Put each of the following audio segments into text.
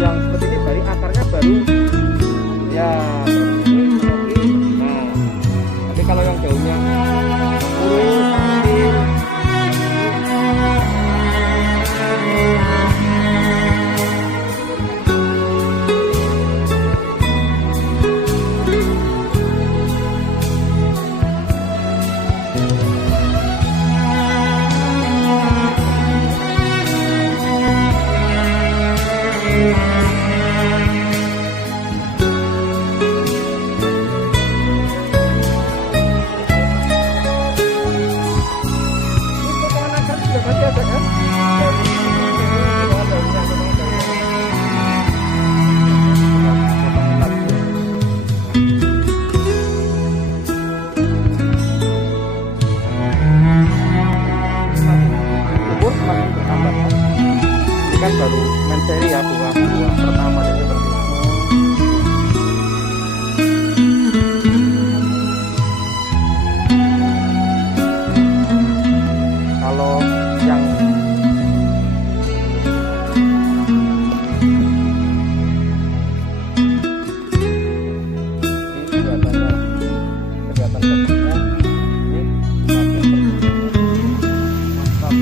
yang seperti ini baru akarnya baru ya seperti ini. Nah, tapi kalau yang daunnya lurus kecil, kan baru menseri ya, bunga pertama dan seperti itu. Kalau yang ini kelihatannya kelihatan bentuknya ini semakin mantap.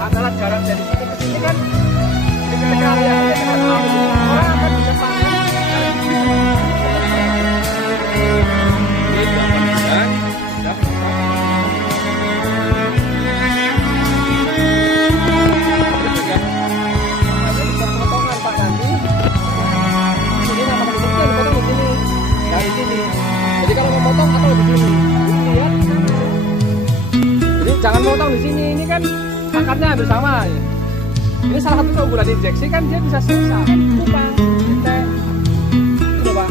Adalah jarak dari sini ke sini kan orang akan bisa panen potongan Pak nanti sini nama kecil dipotong di sini dari sini. Jadi kalau mau potong atau di sini lihat, jadi jangan potong di sini, ini kan akarnya hampir sama ya. Ini salah satu keunggulan injeksi kan, dia bisa susah tukang cetek itu Pak,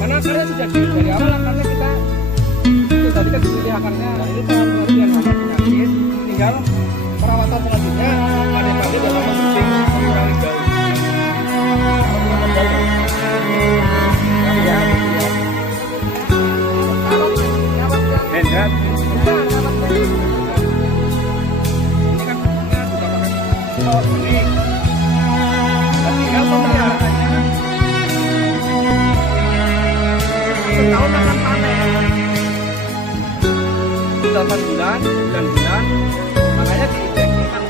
karena akarnya sudah dari awal akarnya kita itu tadi kan dipilih akarnya. Nah, ini sangat pengertian sama penyakit, tinggal perawatan selanjutnya pandai-pandai dalam membimbing mengurangi daun. Hendak ini tinggal pemeliharaannya setahun akan panen 8 bulan, 9 bulan, makanya diinjeksi kan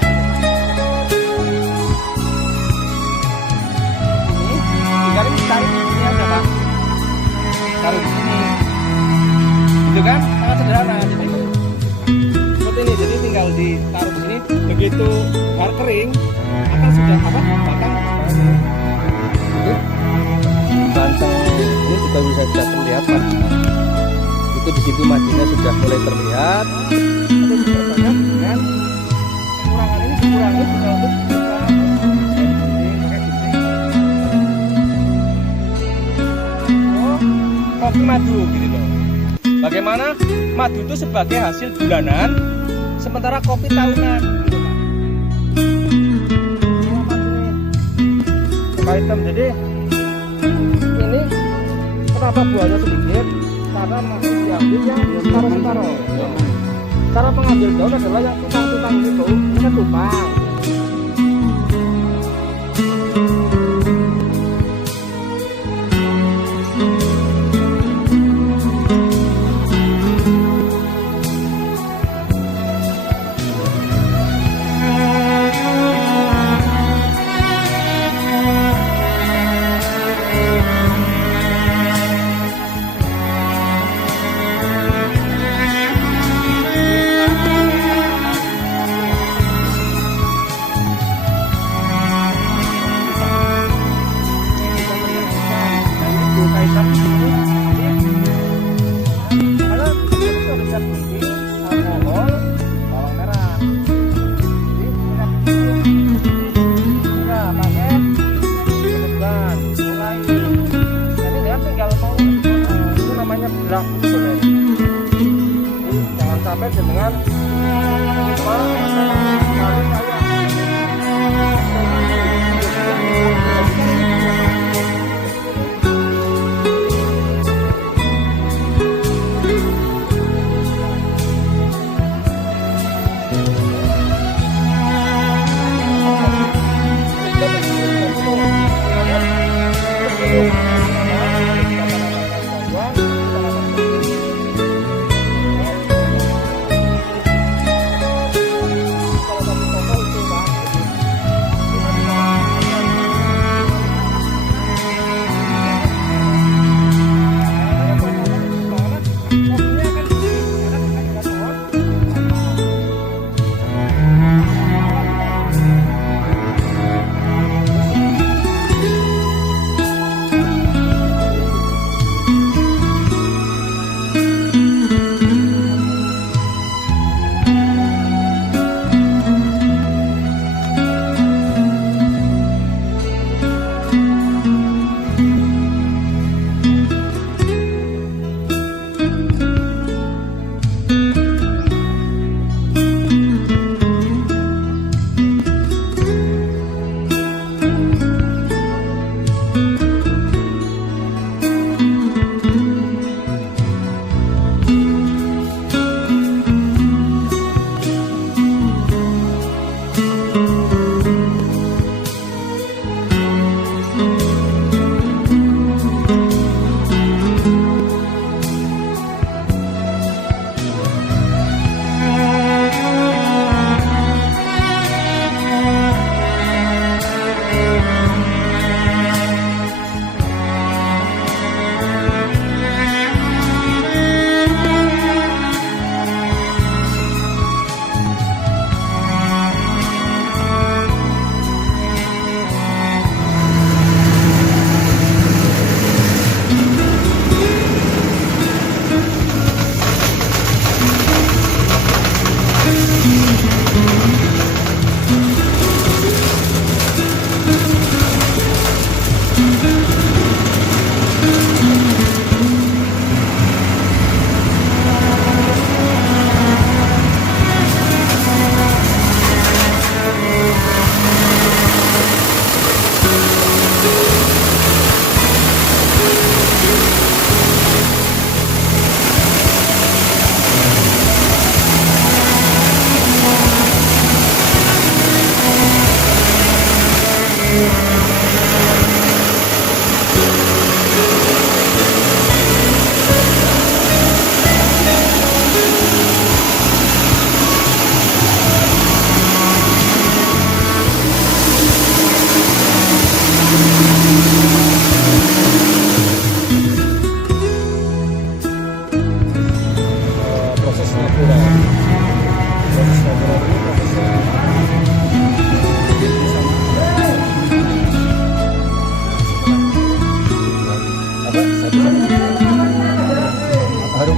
ini tinggal ditaruh di sini aja Pak, taruh di sini itu kan sangat sederhana. Jadi seperti ini, jadi tinggal ditaruh di sini, begitu baru kering akan sudah batang bancang ini juga bisa terlihat Pak. Itu di situ majunya sudah mulai terlihat. Atau diperbanyak dengan pengurangan ini, dikurangi bisa untuk kopi madu gitu loh. Bagaimana madu itu sebagai hasil bulanan, sementara kopi tahunan. Hitam. Jadi ini kenapa buahnya sedikit, karena masih diambil yang separuh-separuh. Cara mengambil daun adalah yang tutang-tutang itu, ini kan tumpang. sampai dengan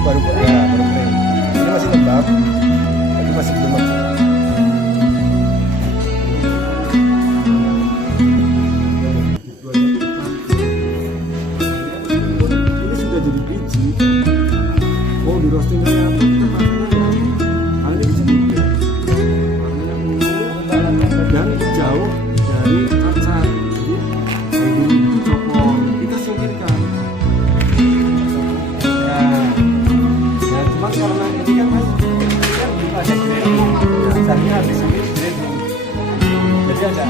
baru ya baru kering. Ini masih lembab, tapi masih belum matang. Ini sudah jadi biji. Oh, di roasting kayak apa? Kita matangnya ya. Ini bisa juga. Warnanya ungu dan jauh dari cacat. Jadi ini dicopot, kita singkirkan. Karena ini kan mas, ini kan belum ada grading, dasarnya habis ini grading, jadi ada.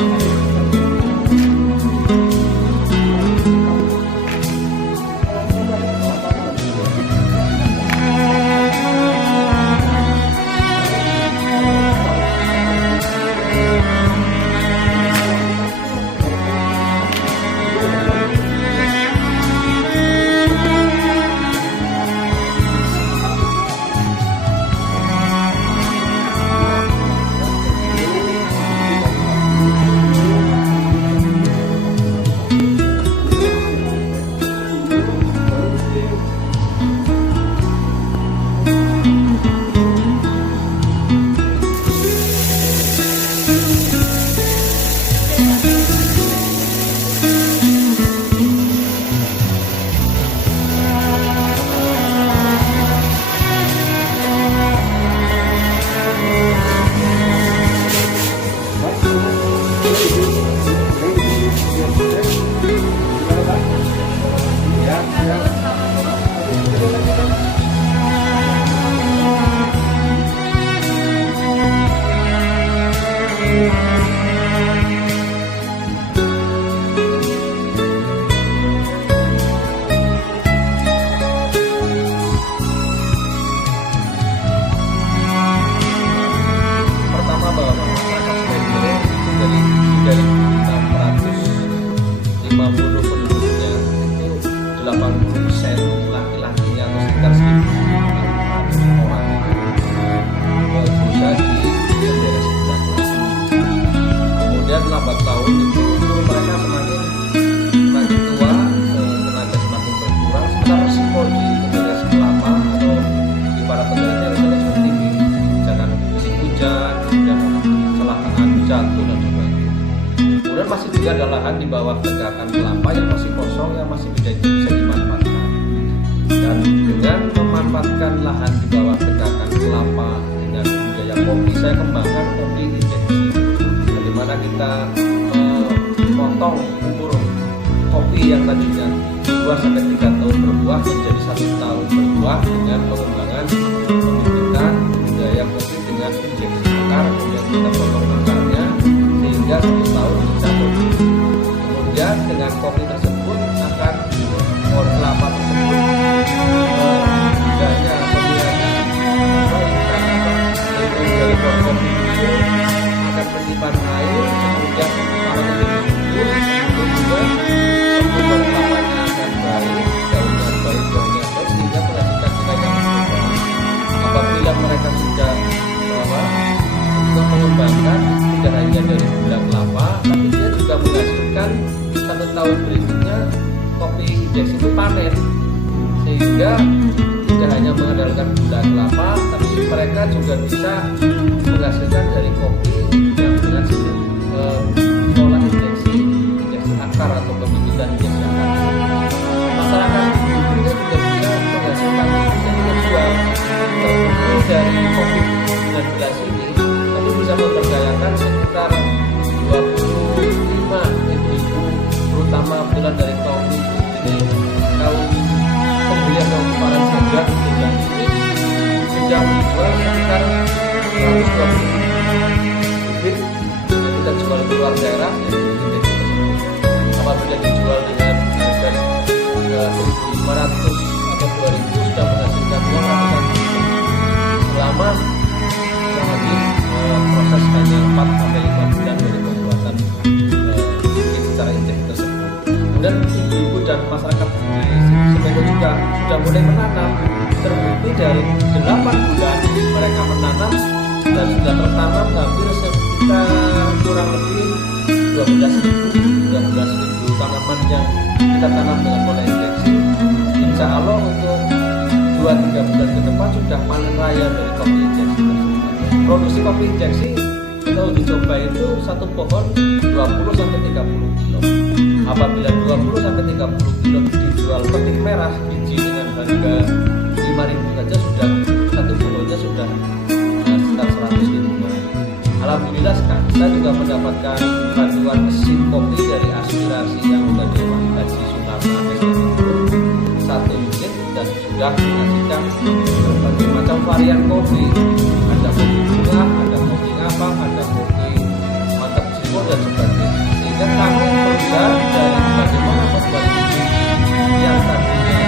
juga ada lahan di bawah tegakan kelapa yang masih kosong, yang masih bisa dimanfaatkan. Dan dengan memanfaatkan lahan di bawah tegakan kelapa dengan budaya kopi, saya kembangkan kopi injeksi. Bagaimana kita memotong umur kopi yang tadinya 2-3 tahun berbuah menjadi 1 tahun berbuah dengan pengembangan pembibitan budaya kopi dengan injeksi akar, kemudian kita potong akarnya sehingga 1 tahun dicampur. Kemudian dengan kopi tersebut akan pohon kelapa tersebut budaya pemilihannya dari pohon kopi itu akan menyimpan air, kemudian para subur, juga pohon kelapanya akan baik, daunnya baik, sehingga menghasilkan nilai yang cukup. Apabila mereka sudah mengembangkan tidak hanya dari gula kelapa, tapi dia juga menghasilkan 1 tahun berikutnya kopi injeksi itu panen, sehingga tidak hanya mengandalkan gula kelapa, tapi mereka juga bisa menghasilkan dari kopi yang dengan olah injeksi akar atau pembibitan injeksi akar. Masyarakat juga bisa menghasilkan dan menjual tertentu dari kopi 19 ini, tapi bisa memberdayakan sekitar 25.000, terutama bulan dari tahun ini tahun pembelian tahun kemarin saja bulan ini sudah dijual sekitar 120.000 bibit yang kita jual keluar daerah. Apabila dijual dengan harga 1.500 atau 2.000 sudah menghasilkan uang ratusan juta selama proses hanya 4-5 bulan dari pembuatan secara injeksi tersebut. Kemudian ibu-ibu dan masyarakat sebenarnya juga sudah mulai menanam, terbukti dari 8 bulan mereka menanam dan sudah tertanam hampir sekitar kurang lebih 12.000 tanaman yang kita tanam dengan pola injeksi. Insya Allah untuk 2-3 bulan ke depan sudah panen raya dari kopi injeksi tersebut. Produksi kopi injeksi kita uji coba itu 1 pohon 20-30 kilo. Apabila 20-30 kilo dijual petik merah biji dengan harga 5.000 saja sudah 1 pohonnya sudah sekitar 100.000. Alhamdulillah saya juga mendapatkan bantuan mesin kopi dari Aspirasi yang sudah Dewan Haji Sutarna satu unit dan sudah menghasilkan berbagai macam varian kopi. Ada kopi bunga, ada kopi ngapa, ada kopi mantap jiwa dan sebagainya. Sehingga kami berusaha dari bagaimana membuat kopi yang tadinya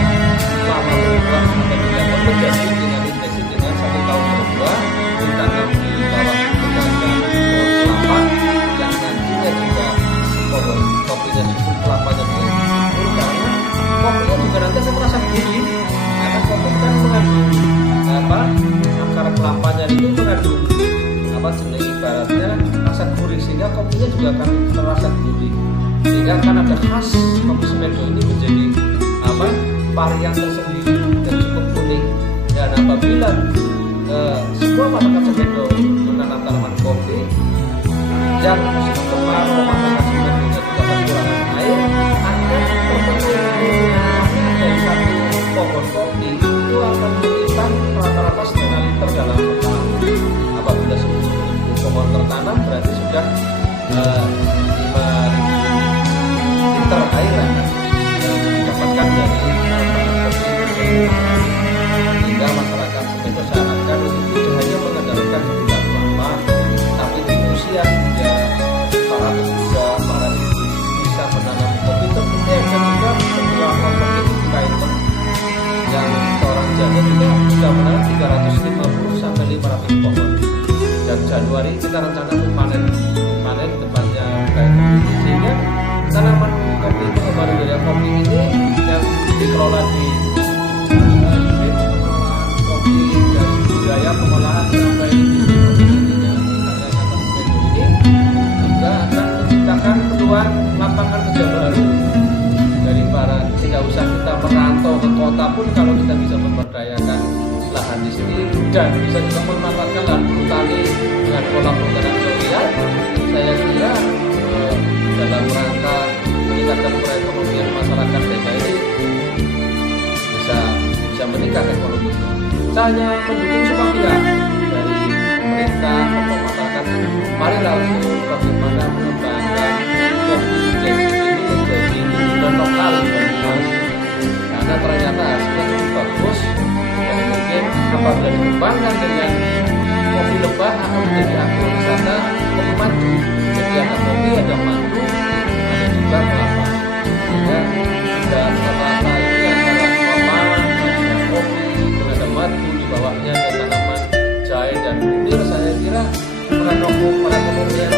lama berbuah atau tidak menjadi dengan injeksi dengan 1 tahun berbuah ditanam di bawah tegakan pohon kelapa yang nantinya juga pohon kopinya cukup kelapanya juga subur, karena kopinya juga nanti akan merasa gurih karena kopi kan mengandung akar kelapanya itu mengandung jenis ibaratnya rasa gurih, sehingga kopinya juga akan terasa gurih, sehingga akan ada khas kopi Semedo ini menjadi varian tersendiri dan cukup unik. Dan apabila semua masyarakat Semedo menanam tanaman kopi yang musim kemarau masyarakat Semedo juga kekurangan air, akan terpenuhi dari 1 pohon kopi itu akan menyimpan rata-rata 1,5 liter dalam setahun. Apabila 10.000 pohon tertanam berarti sudah 5.000 liter air akan didapatkan dari kopi, sehingga masyarakat Semedo seakan untuk itu hanya mengandalkan gula kelapa, tapi di usia ya para pemuda, para ibu bisa menanam kopi terbuka, dan juga setelah kompetitif itu yang seorang jaga juga sudah menanam 350-500 pohon. Dan Januari kita rencana untuk panen depannya kayak begini, sehingga tanaman kopi pengembangan budaya kopi ini yang dikelola di unit pengelolaan kopi dari budaya pengolahan sampai di ini juga akan menciptakan peluang lapangan kerja baru dari para, tidak usah kita merantau ke kota pun kalau kita bisa memberdayakan lahan di sini dan bisa juga memanfaatkan lahan perhutani dengan pola perhutanan sosial. Saya kira dalam rangka meningkatkan perekonomian masyarakat desa ini bisa meningkatkan ekonomi. Saya hanya mendukung semua pihak dari pemerintah, tokoh masyarakat. Marilah untuk bagaimana mengembangkan kopi injeksi ini menjadi hiburan lokal bagi kami. Karena ternyata hasilnya cukup bagus dan mungkin apabila dikembangkan dengan kopi lebah akan menjadi agrowisata kopi madu. Jadi ada kopi, ada madu, ada juga kelapa. Sehingga dan rata-rata ini antara kelapa, ada kopi, ada madu, di bawahnya ada tanaman jahe dan kunir. Saya kira perekonomian